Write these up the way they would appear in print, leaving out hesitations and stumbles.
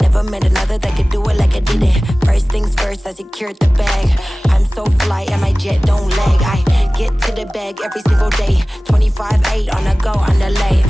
Never met another that could do it like I did it. First things first, I secured the bag. I'm so fly and my jet don't lag. I get to the bag every single day. 25/8 on a go on the lay.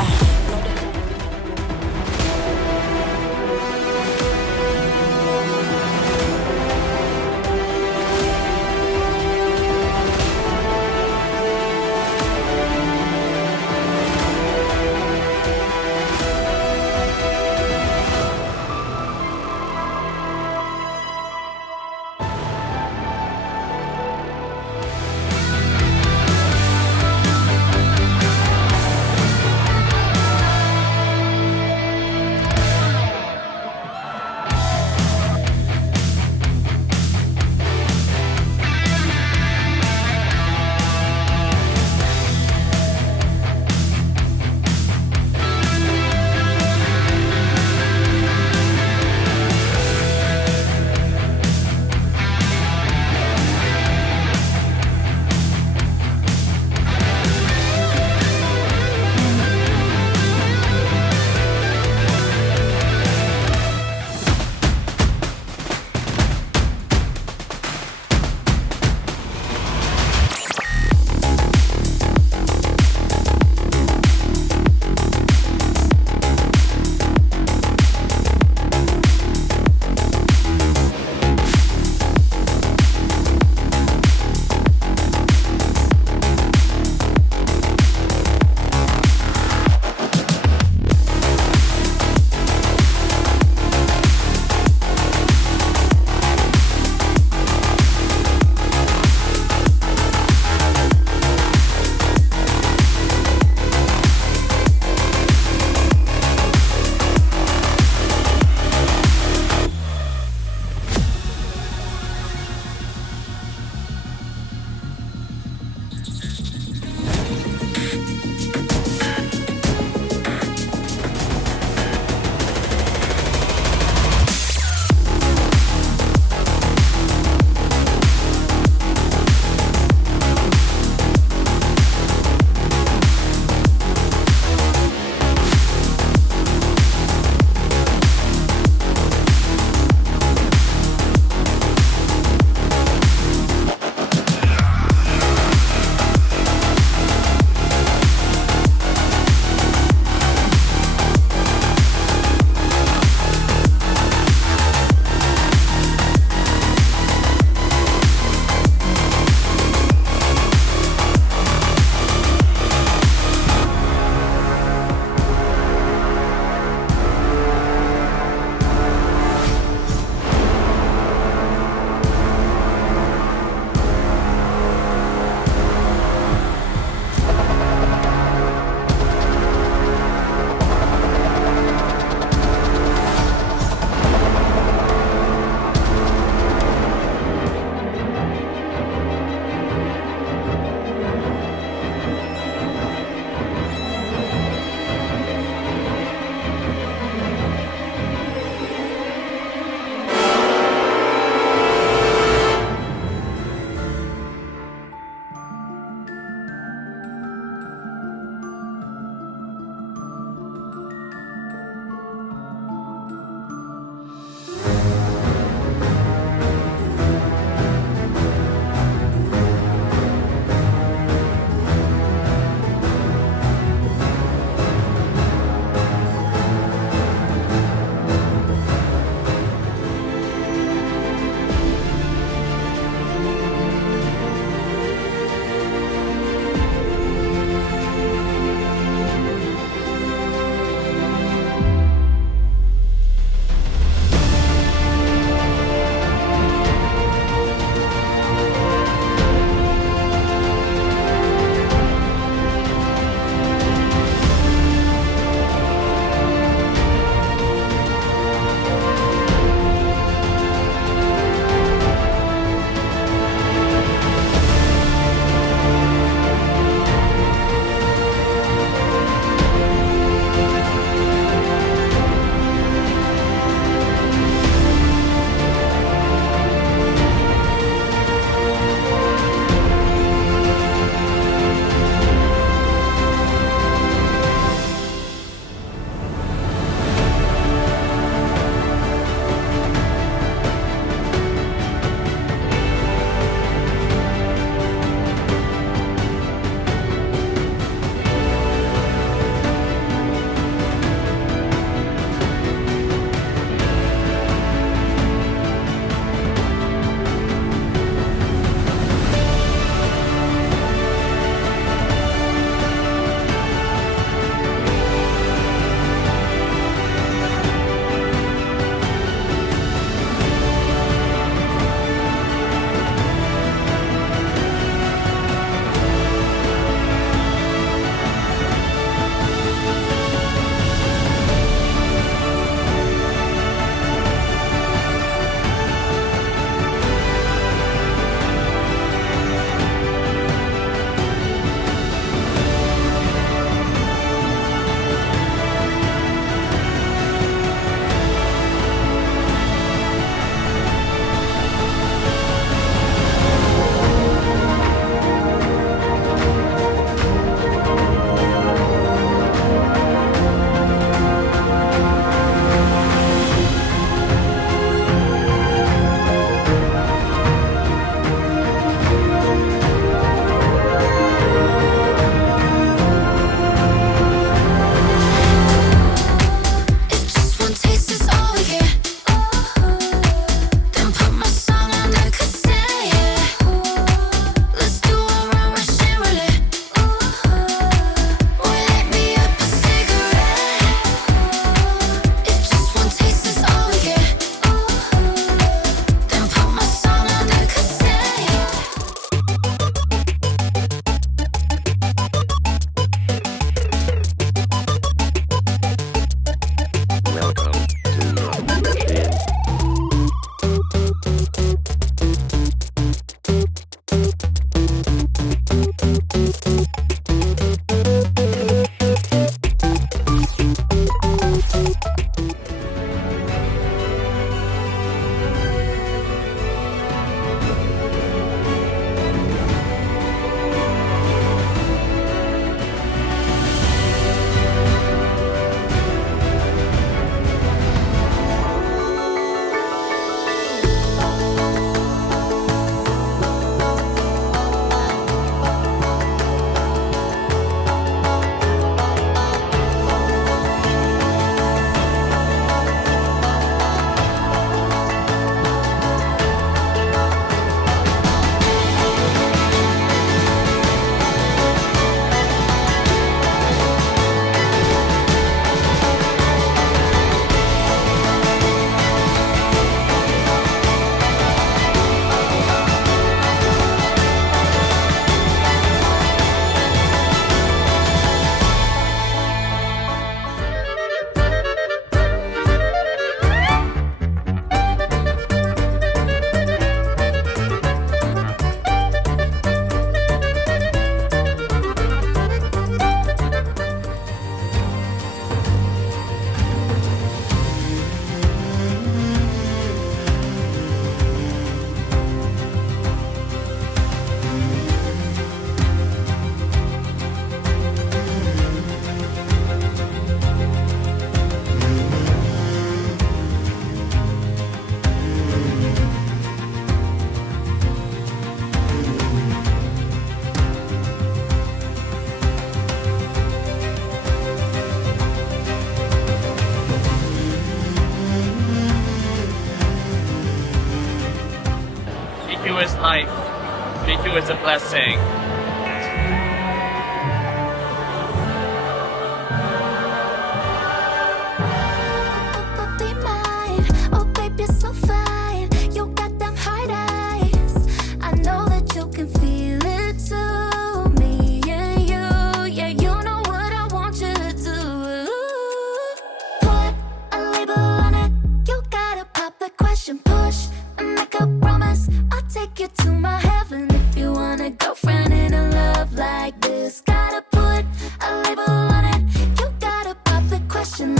Miku is life. Miku is a blessing. Be mine. Oh, babe, you're so fine. You got them hard eyes. I know that you can feel it too. Me and you, yeah, you know what I want you to do. Put a label on it. You gotta pop the question. Push and make a promise. I'll take you to my heaven if you want a girlfriend in a love like this. Gotta put a label on it. You gotta pop the question.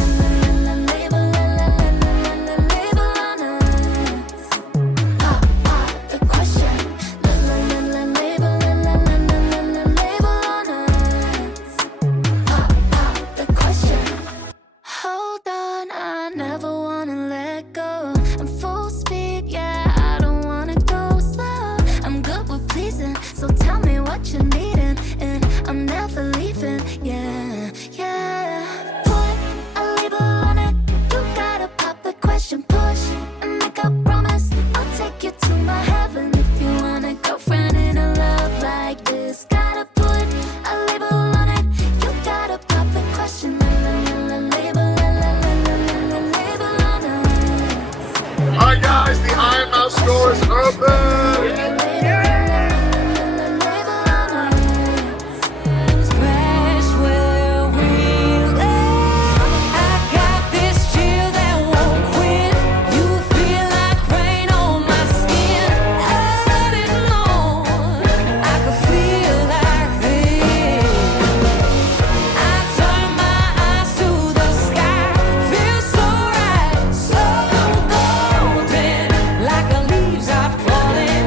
So tell me what you're needing, and I'm never leaving. Yeah, yeah. Put a label on it. You gotta pop the question. Push and make a promise. I'll take you to my heaven if you want a girlfriend in a love like this. Gotta put a label on it. You gotta pop the question. Label on us. Alright guys, the Iron Mouse store is open! Like a leaves are falling.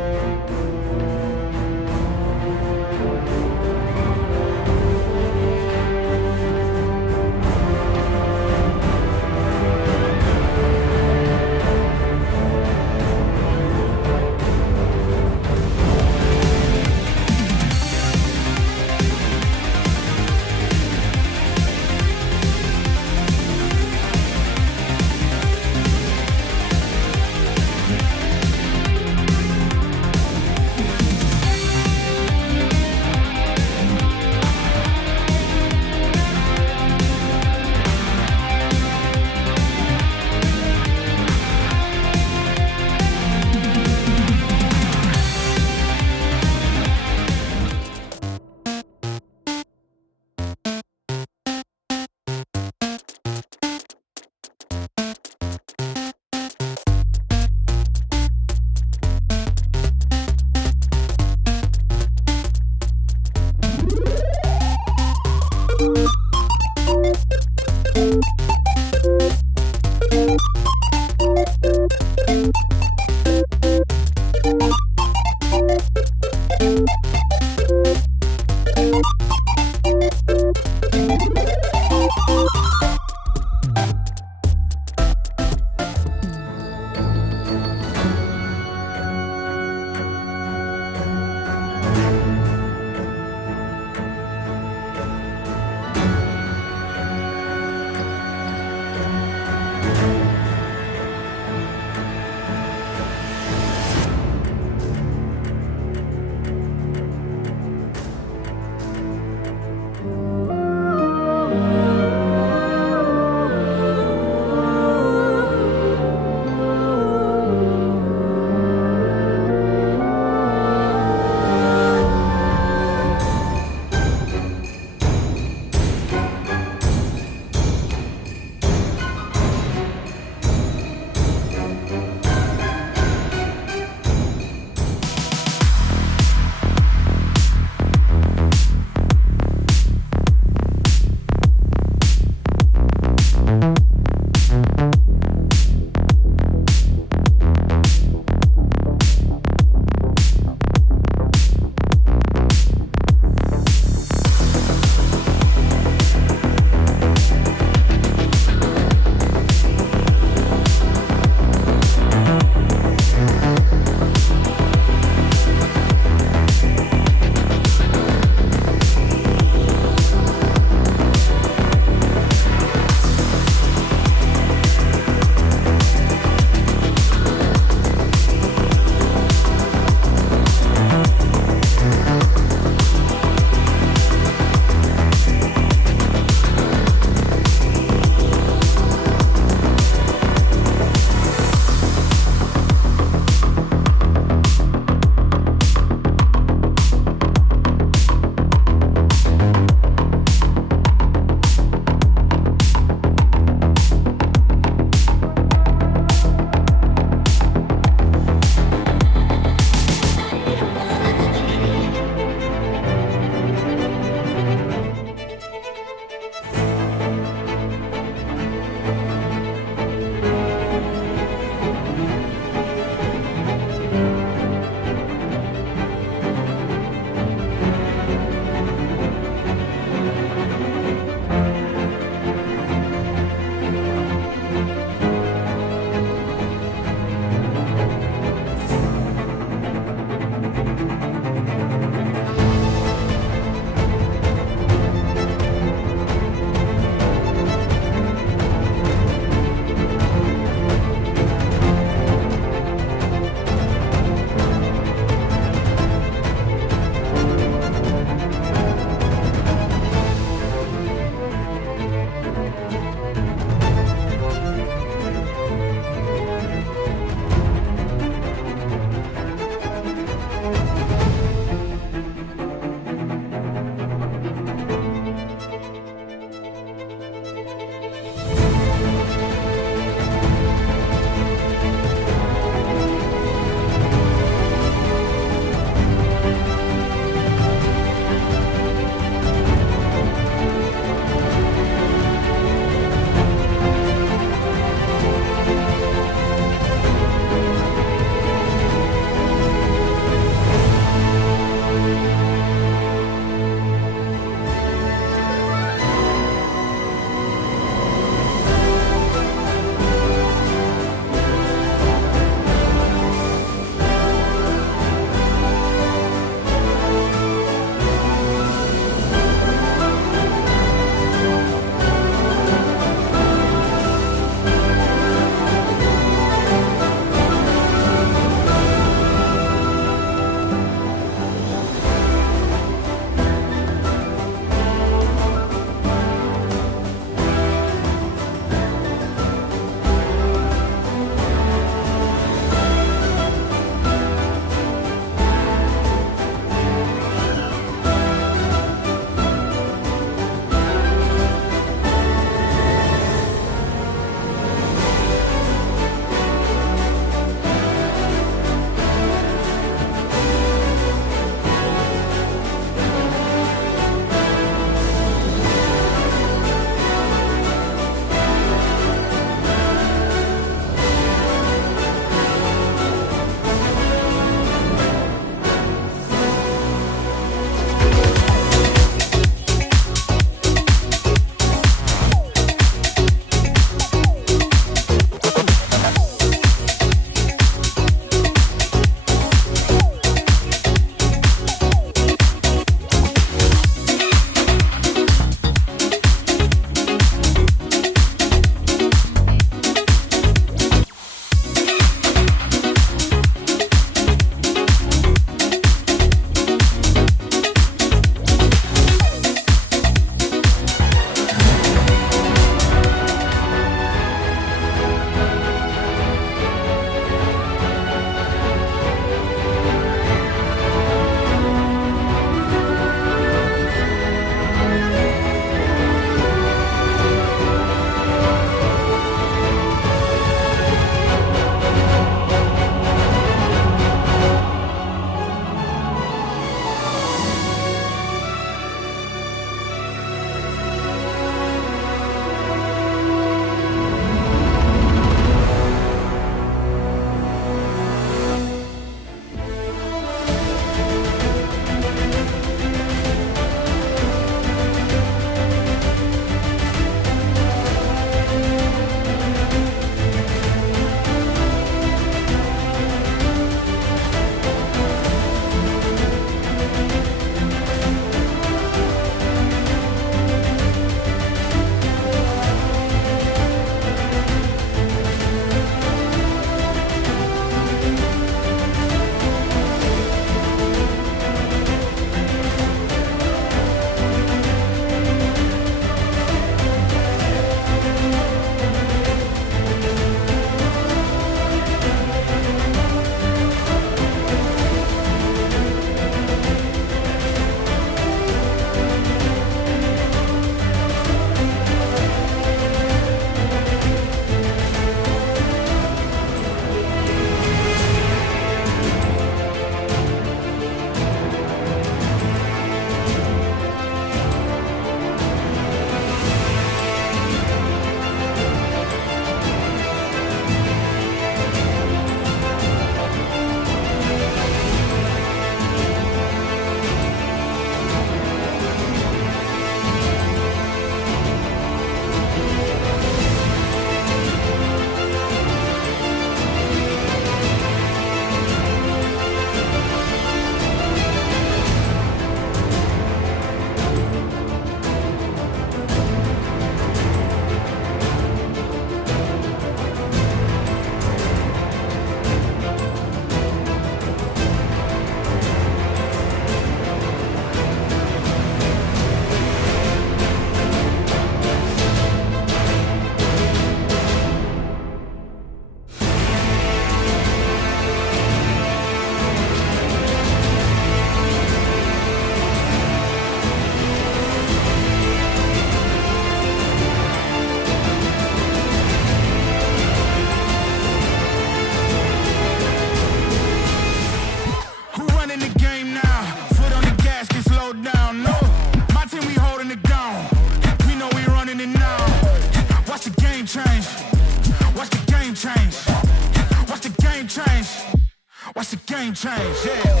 change, yeah.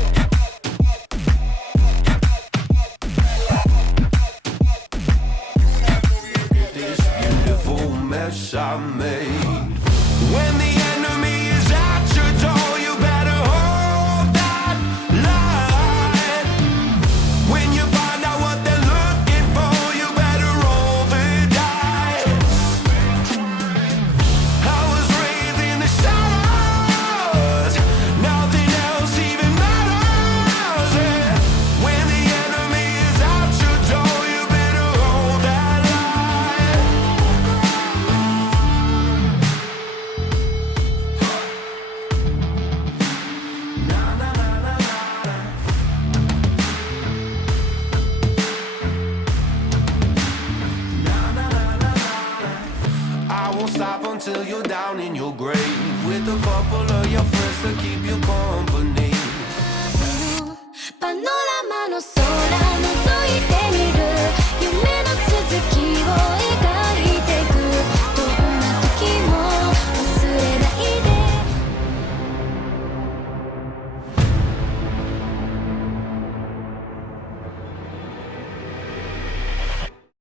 This beautiful mess I made. When the enemy is at your door, you better hold that line. When you find out what they're looking for, you better roll the dice. I was raised in the shadows, nothing else even matters. Yeah. When the enemy is at your door, you better hold that line. Na, na, na, na, na. Na, na, na, na, na. I won't stop until you're down in your grave with a couple of your friends to keep you company.